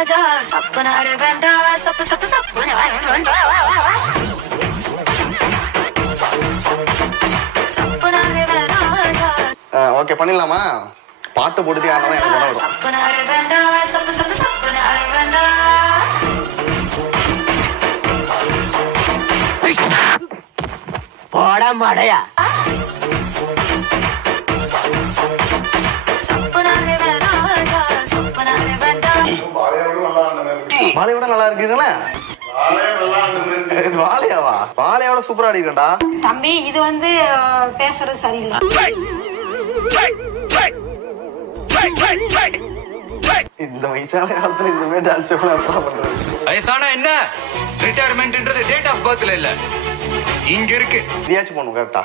ராஜா சப்பனாரே வேண்டா சப்பு சப்பு சப்பனாரே வேண்டா சப்பனாரே வேண்டா. ஓகே பண்ணிடலாமா? பாட்டு போட்டுதே ஆனதான் எனக்கு படம் வரும். சப்பனாரே வேண்டா சப்பு சப்பு சப்பனாரே வேண்டா. போட மாடையா சப்பனாரே வேண்டா சப்பனாரே வேண்டா. வாழையோட நல்லா இருக்கீங்களா? வாழையாவா? வாழையோட சூப்பரா அடிக்கிறேன்டா தம்பி. இது வந்து பேசுறது சரியில்லை. இந்த வயசான காலத்துல இந்த மாதிரி டான்ஸ் பண்றது. வயசானா என்ன? ரிட்டையர்மெண்ட்ன்றது டேட் ஆஃப் பர்த்ல இல்ல, இங்க இருக்கு. இதையாச்சும் பண்ணும் கரெக்டா.